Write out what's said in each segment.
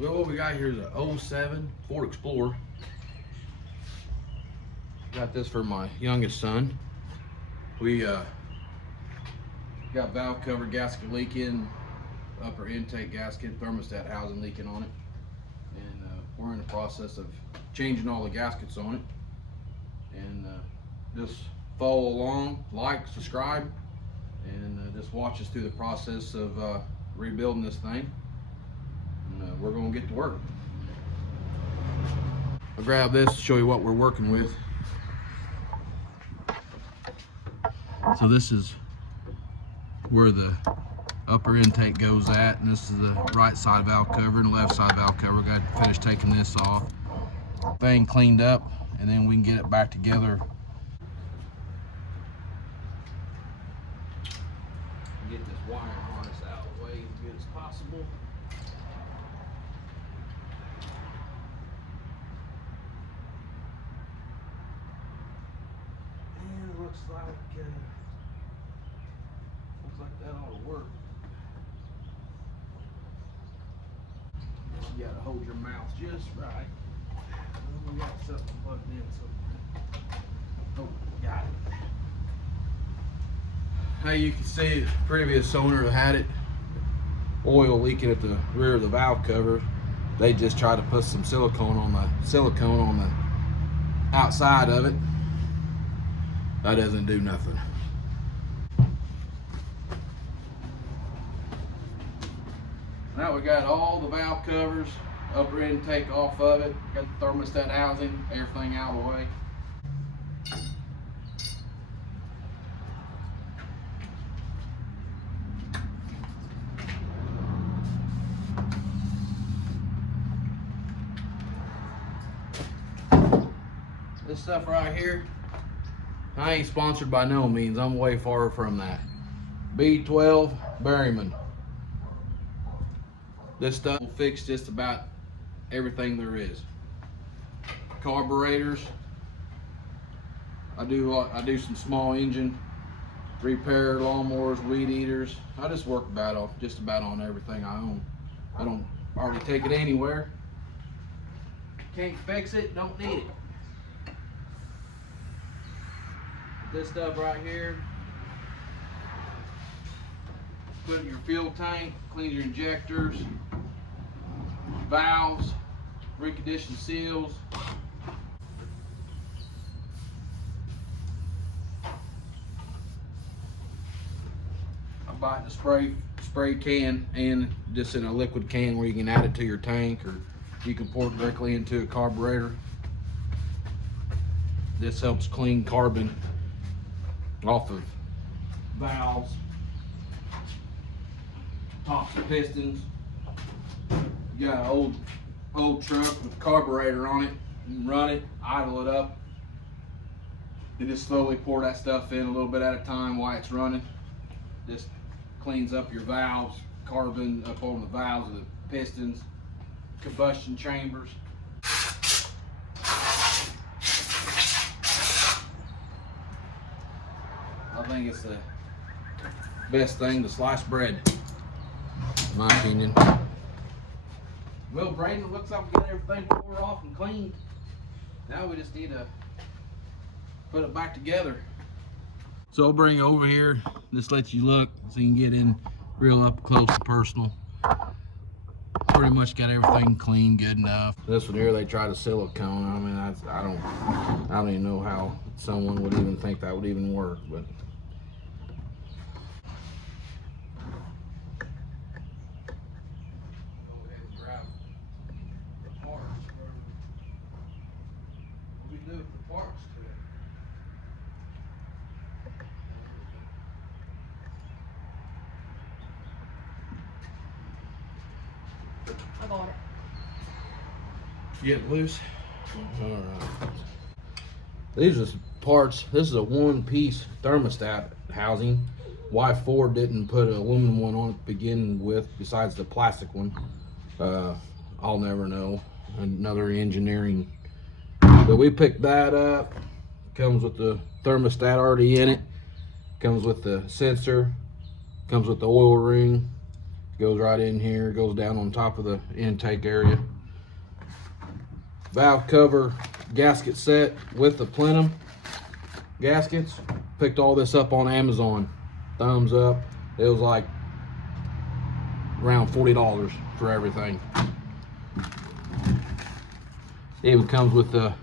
Well, what we got here is a '07 Ford Explorer. Got this for my youngest son. We got valve cover gasket leaking, upper intake gasket, thermostat housing leaking on it. And we're in the process of changing all the gaskets on it. And just follow along, like, subscribe, and just watch us through the process of rebuilding this thing. And we're gonna get to work. I'll grab this to show you what we're working with. So this is where the upper intake goes at, and this is the right side valve cover and the left side valve cover. Got to finish taking this off, thing cleaned up, and then we can get it back together. Get this wire harness out of the way as good as possible. And it looks like that ought to work. You gotta hold your mouth just right. We got something plugged in, so got it. Now you can see the previous owner had it, oil leaking at the rear of the valve cover. They just tried to put some silicone on the outside of it. That doesn't do nothing. Now we got all the valve covers, upper intake off of it, got the thermostat housing, everything out of the way. This stuff right here, I ain't sponsored by no means. I'm way far from that. B12 Berryman. This stuff will fix just about everything there is. Carburetors. I do some small engine repair, lawnmowers, weed eaters. I just work just about on everything I own. I don't hardly take it anywhere. Can't fix it, don't need it. This stuff right here, put in your fuel tank, clean your injectors, valves, recondition seals. I buy it in a spray can and just in a liquid can where you can add it to your tank, or you can pour it directly into a carburetor. This helps clean carbon off of valves, tops of pistons. You got an old truck with a carburetor on it. You can run it, idle it up, and just slowly pour that stuff in a little bit at a time while it's running. Just cleans up your valves, carbon up on the valves of the pistons, combustion chambers. I think it's the best thing to slice bread, in my opinion. Well, Braden, it looks like we got everything poured off and cleaned. Now we just need to put it back together. So I'll bring you over here, just let you look so you can get in real up close and personal. Pretty much got everything clean, good enough. This one here, they tried a silicone. I mean, I don't even know how someone would even think that would even work, but. I got it. You get it loose? All right. These are parts. This is a one-piece thermostat housing. Why Ford didn't put an aluminum one on it to begin with, besides the plastic one, I'll never know. Another engineering. But we picked that up. Comes with the thermostat already in it. Comes with the sensor. Comes with the oil ring. Goes right in here, goes down on top of the intake area. Valve cover gasket set with the plenum gaskets. Picked all this up on Amazon. Thumbs up. It was like around $40 for everything. It even comes with the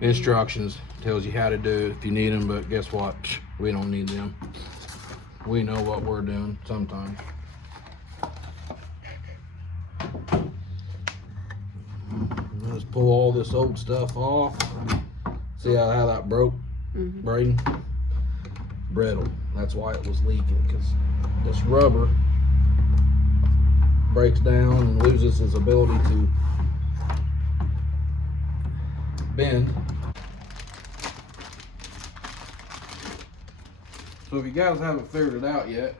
instructions. Tells you how to do it if you need them, but guess what? We don't need them. We know what we're doing sometimes. Let's pull all this old stuff off. See how that broke, Braden? Brittle. That's why it was leaking, because this rubber breaks down and loses its ability to bend. So if you guys haven't figured it out yet,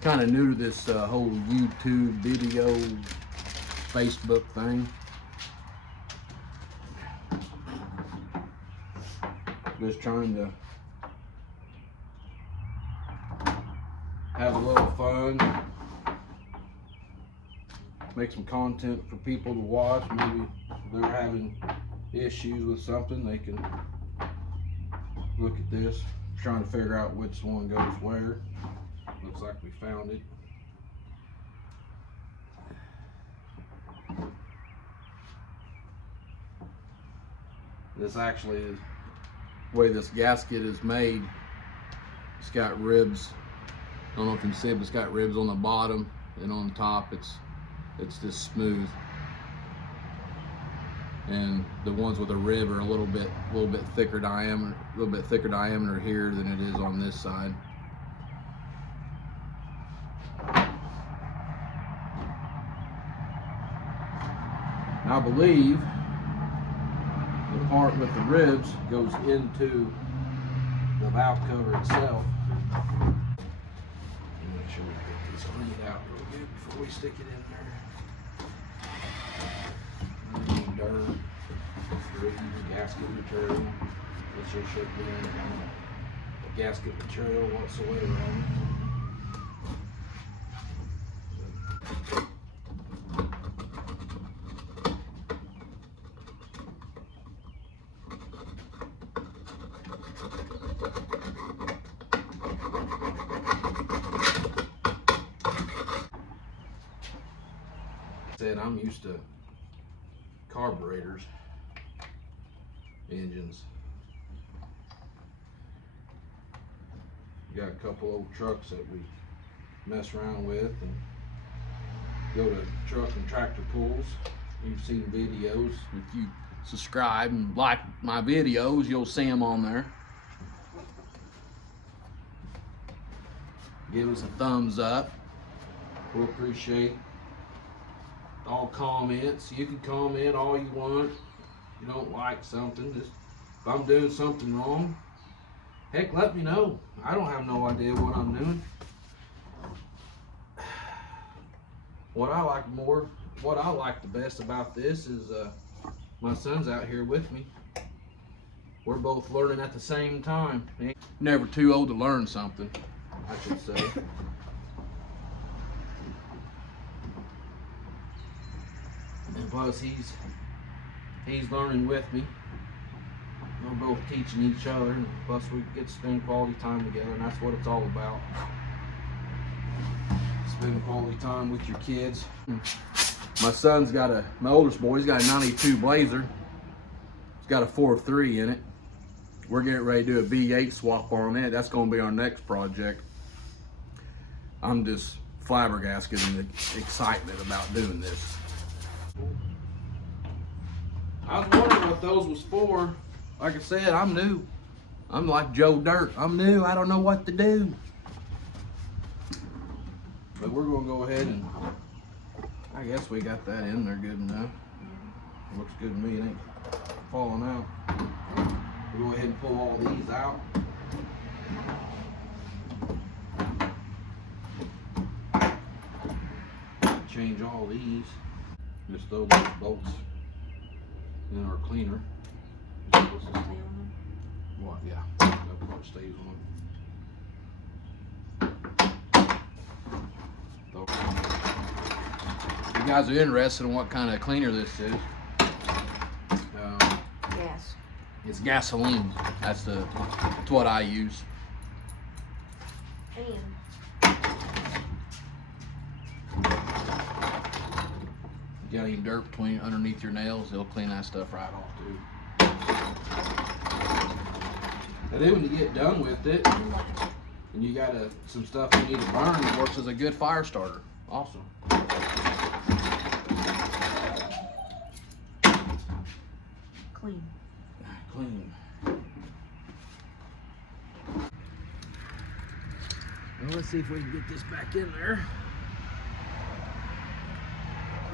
kind of new to this whole YouTube video, Facebook thing. Just trying to have a little fun, make some content for people to watch. Maybe if they're having issues with something, they can look at this. Trying to figure out which one goes where. Looks like we found it. This actually is the way this gasket is made. It's got ribs. I don't know if you can see it, but it's got ribs on the bottom, and on top it's just smooth. And the ones with a rib are a little bit thicker diameter here than it is on this side. And I believe the part with the ribs goes into the valve cover itself. Make sure we get this cleaned out real good before we stick it in there. Dirt, or even gasket material. This should be any kind of gasket material whatsoever on it. Said I'm used to carburetors, engines. Got a couple old trucks that we mess around with and go to truck and tractor pools. You've seen videos. If you subscribe and like my videos, you'll see them on there. Give us a thumbs up. We'll appreciate all comments. You can comment all you want. If you don't like something, just if I'm doing something wrong, heck, let me know. I don't have no idea what I'm doing. What I like the best about this is my son's out here with me. We're both learning at the same time. Never too old to learn something, I should say. And plus he's learning with me. We're both teaching each other, and plus we get to spend quality time together, and that's what it's all about. Spending quality time with your kids. My son's got my oldest boy, he's got a 92 Blazer. It's got a 4.3 in it. We're getting ready to do a V8 swap on it. That's gonna be our next project. I'm just flabbergasted in the excitement about doing this. I was wondering what those was for. Like I said, I'm new. I'm like Joe Dirt. I'm new. I don't know what to do. But we're gonna go ahead and I guess we got that in there good enough. Looks good to me. It ain't falling out. We'll go ahead and pull all these out. Change all these. Just throw those bolts in our cleaner. What? Yeah, that part stays on. So, if you guys are interested in what kind of cleaner this is, Yes. it's gasoline. That's what I use. And If you got any dirt underneath your nails, it'll clean that stuff right off too. And then when you get done with it, and you got some stuff you need to burn, it works as a good fire starter. Awesome. clean. Clean. Well, let's see if we can get this back in there.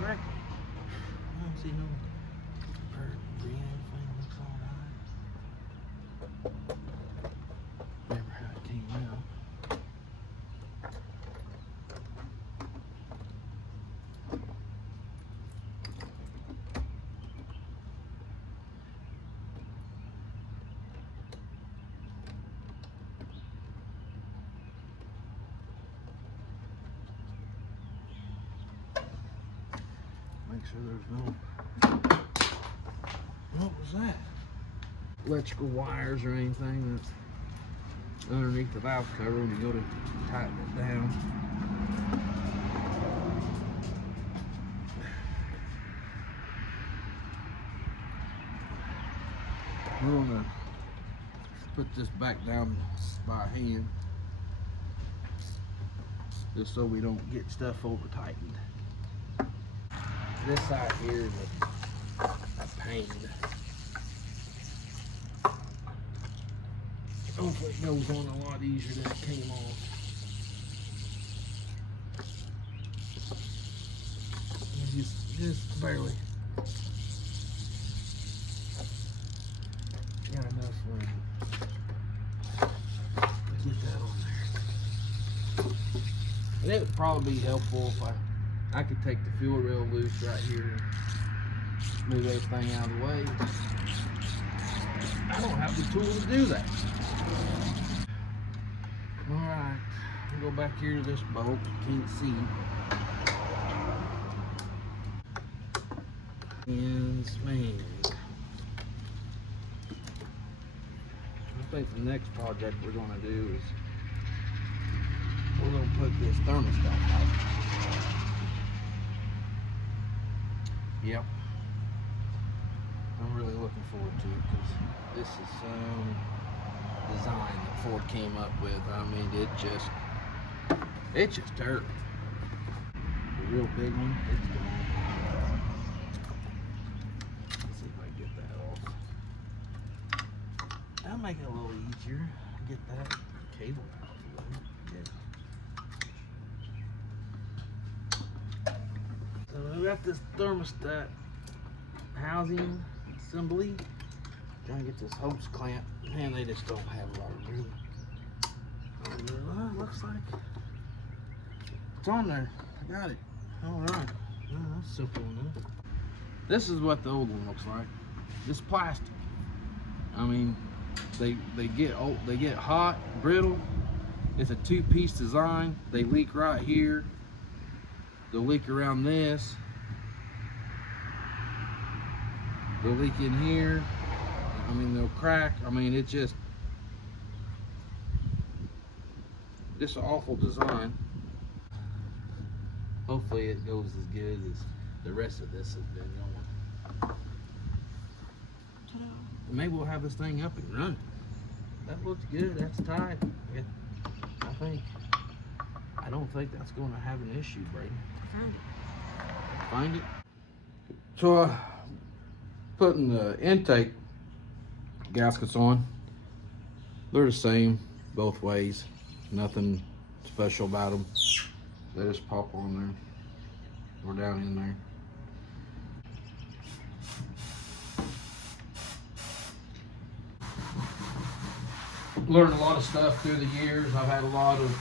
Correct. I don't see no bird, anything. Looks all right. Remember how it came out. Make sure there's no. What was that? Electrical wires or anything that's underneath the valve cover when you go to tighten it down. We're gonna put this back down by hand, just so we don't get stuff over tightened. This side here is a pain. Hopefully it goes on a lot easier than it came off. Just barely. Got enough room to get that on there. And it would probably be helpful if I could take the fuel rail loose right here and move everything out of the way. I don't have the tool to do that. Alright, we'll go back here to this bolt. Can't see. And man, I think the next project we're going to do is we're going to put this thermostat out. Yep. I'm really looking forward to it because this is some design that Ford came up with. I mean, it's just terrible. The real big one, it's gone. Let's see if I can get that off. That'll make it a little easier. Get that cable out of the way. Yeah. So we got this thermostat housing assembly. Trying to get this hose clamp. Man, they just don't have a lot of room. Well, it looks like it's on there. I got it. Alright. Well, that's simple enough. This is what the old one looks like. This plastic. I mean, they get old, they get hot, brittle. It's a two-piece design. They leak right here. They'll leak around this. They'll leak in here. I mean, they'll crack. I mean, it's just an awful design. Hopefully it goes as good as the rest of this has been going. Maybe we'll have this thing up and running. That looks good. That's tight. I don't think that's going to have an issue, Brady. Find it. So, putting the intake gaskets on. They're the same both ways. Nothing special about them. They just pop on there or down in there. Learned a lot of stuff through the years. I've had a lot of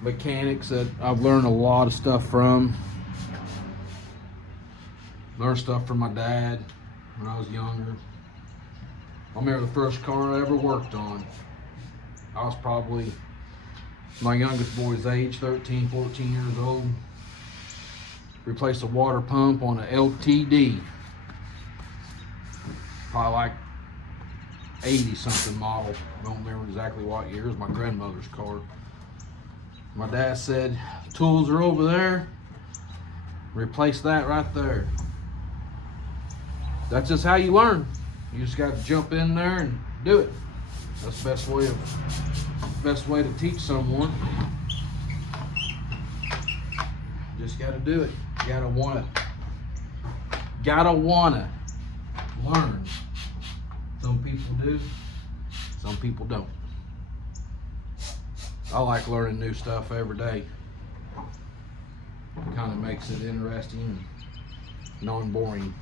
mechanics that I've learned a lot of stuff from. Learned stuff from my dad when I was younger. I remember the first car I ever worked on. I was probably My youngest boy's age, 13, 14 years old. Replaced a water pump on an LTD. Probably like 80 something model. I don't remember exactly what year. It was my grandmother's car. My dad said, tools are over there. Replace that right there. That's just how you learn. You just got to jump in there and do it. That's the best way to teach someone. Just got to do it. You gotta wanna learn. Some people do, some people don't. I like learning new stuff every day. It kind of makes it interesting and non-boring.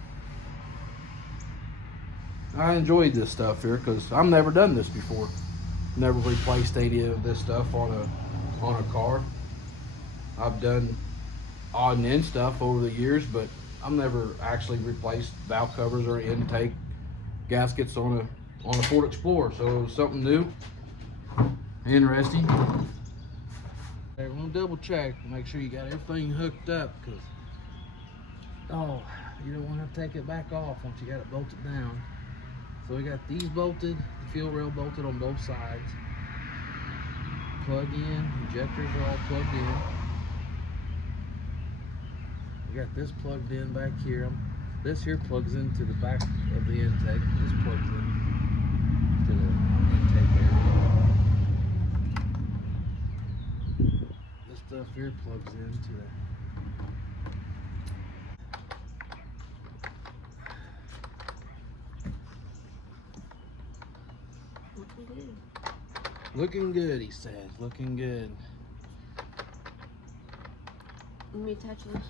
I enjoyed this stuff here because I've never done this before. Never replaced any of this stuff on a car. I've done odd and end stuff over the years, but I've never actually replaced valve covers or intake gaskets on a Ford Explorer. So it was something new, interesting. We're gonna double check, make sure you got everything hooked up, because you don't want to take it back off once you got it bolted down. So we got these bolted, the fuel rail bolted on both sides. Plug in, injectors are all plugged in. We got this plugged in back here. This here plugs into the back of the intake. This plugs in to the intake area. This stuff here plugs into that. Looking good. Looking good, he says. Looking good. Let me touch this.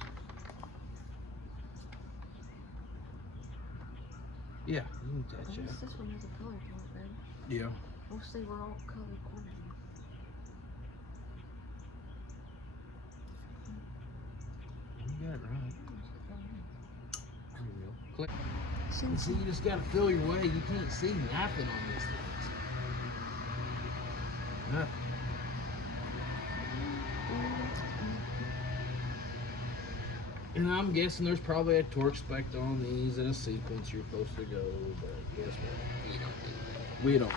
Yeah, you can touch At it. least this one has a color to it, man. Yeah. Mostly we're all color coordinated. You got it right. There you go. Click. Since See, you just gotta feel your way. You can't see nothing on these things. Nothing. And I'm guessing there's probably a torque spec on these in a sequence you're supposed to go, but guess what? We don't.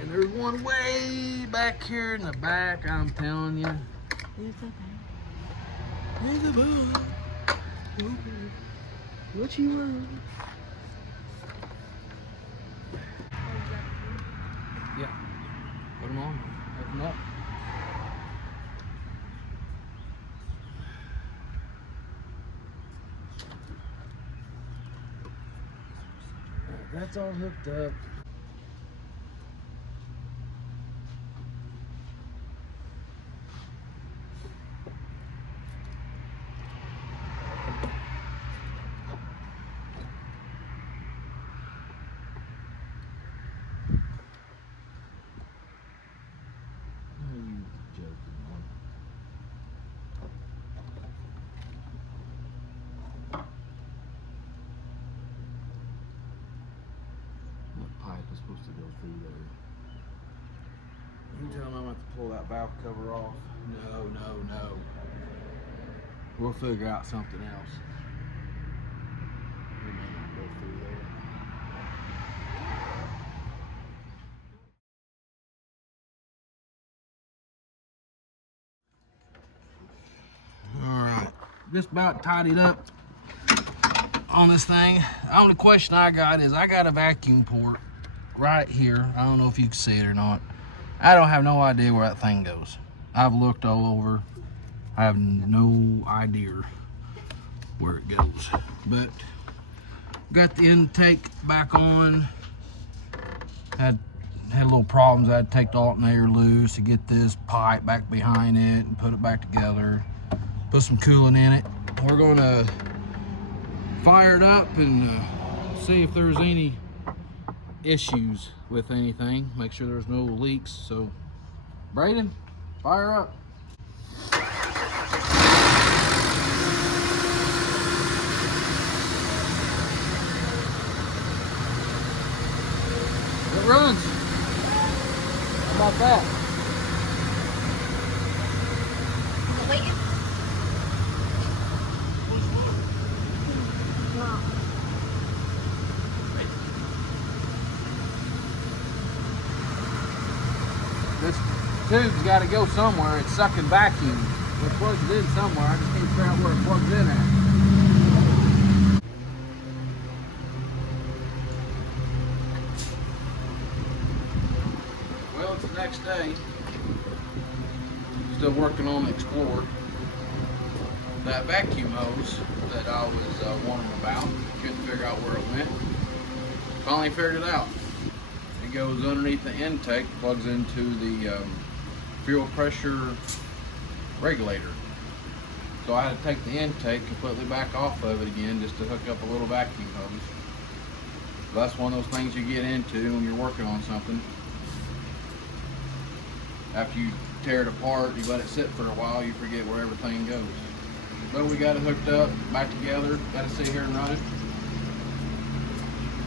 And there's one way back here in the back, I'm telling you. it's okay. There's a bug. What you want? Yeah. Put them on. Open up. That's all hooked up. Is supposed to go through there. You tell them I'm going to pull that valve cover off. No. We'll figure out something else. We may not go through there. Alright. Just about tidied up on this thing. The only question I got is I got a vacuum port right here. I don't know if you can see it or not. I don't have no idea where that thing goes. I've looked all over. I have no idea where it goes. But got the intake back on. Had little problems. I had to take the alternator loose to get this pipe back behind it and put it back together. Put some coolant in it. We're gonna fire it up and see if there's any issues with anything. Make sure there's no leaks. So Braden, fire up. It runs. that? Wait. No. This tube's got to go somewhere. It's sucking vacuum. It plugs in somewhere. I just can't figure out where it plugs in at. Well, it's the next day. Still working on the Explorer. That vacuum hose that I was wondering about, couldn't figure out where it went. Finally figured it out. It goes underneath the intake, plugs into the fuel pressure regulator. So I had to take the intake completely back off of it again just to hook up a little vacuum hose. So that's one of those things you get into when you're working on something. After you tear it apart, you let it sit for a while, you forget where everything goes. But we got it hooked up, back together, got to sit here and run it.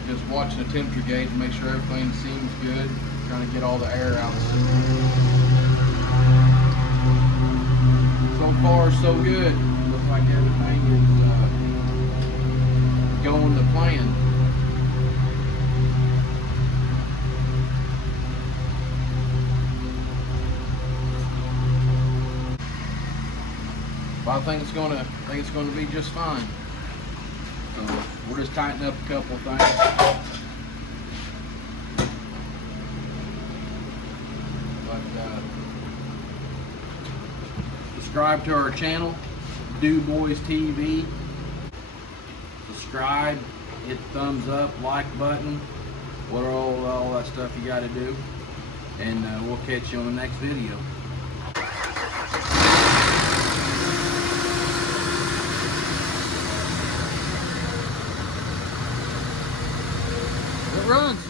Just watching the temperature gauge and make sure everything seems good, trying to get all the air out. So far, so good. Looks like everything is going to plan. But I think it's gonna be just fine. So we're just tightening up a couple of things. But subscribe to our channel, Do Boys TV. Subscribe, hit the thumbs up, like button, what are all that stuff you got to do, and we'll catch you on the next video. It runs.